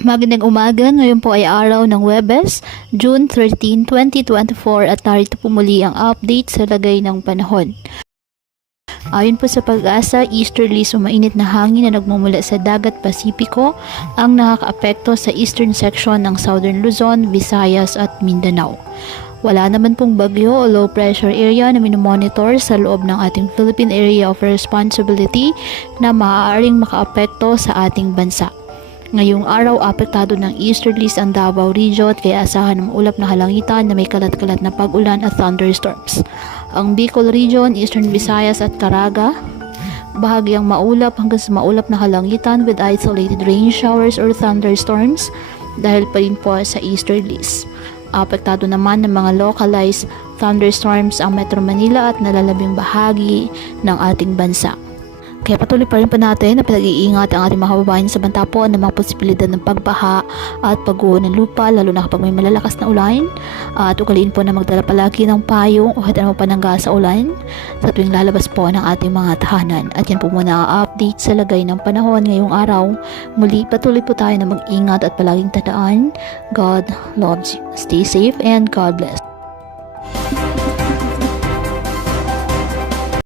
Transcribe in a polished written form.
Magandang umaga, ngayon po ay araw ng Huwebes, June 13, 2024 at narito po muli ang update sa lagay ng panahon. Ayon po sa Pag-asa, easterly sumainit na hangin na nagmumula sa dagat Pasipiko ang nakakaapekto sa eastern section ng Southern Luzon, Visayas at Mindanao. Wala naman pong bagyo o low pressure area na minomonitor sa loob ng ating Philippine Area of Responsibility na maaaring makaapekto sa ating bansa. Ngayong araw, apektado ng easterlies ang Davao Region kaya asahan ng ulap na halangitan na may kalat-kalat na pag-ulan at thunderstorms. Ang Bicol Region, Eastern Visayas at Caraga, bahagyang maulap hanggang sa maulap na halangitan with isolated rain showers or thunderstorms dahil pa rin po sa easterlies. Apektado naman ng mga localized thunderstorms ang Metro Manila at nalalabing bahagi ng ating bansa. Kaya patuloy pa rin po natin na pinag-iingat ang ating mga kababayan sa banta po ng mga posibilidad ng pagbaha at pagguho ng lupa lalo na kapag may malalakas na ulan. At ugaliin po na magdala palagi ng payong o hati naman panangga sa ulan sa tuwing lalabas po ng ating mga tahanan. At yan po muna ang update sa lagay ng panahon ngayong araw. Muli patuloy po tayo na mag-ingat at palaging tandaan, God loves you. Stay safe and God bless.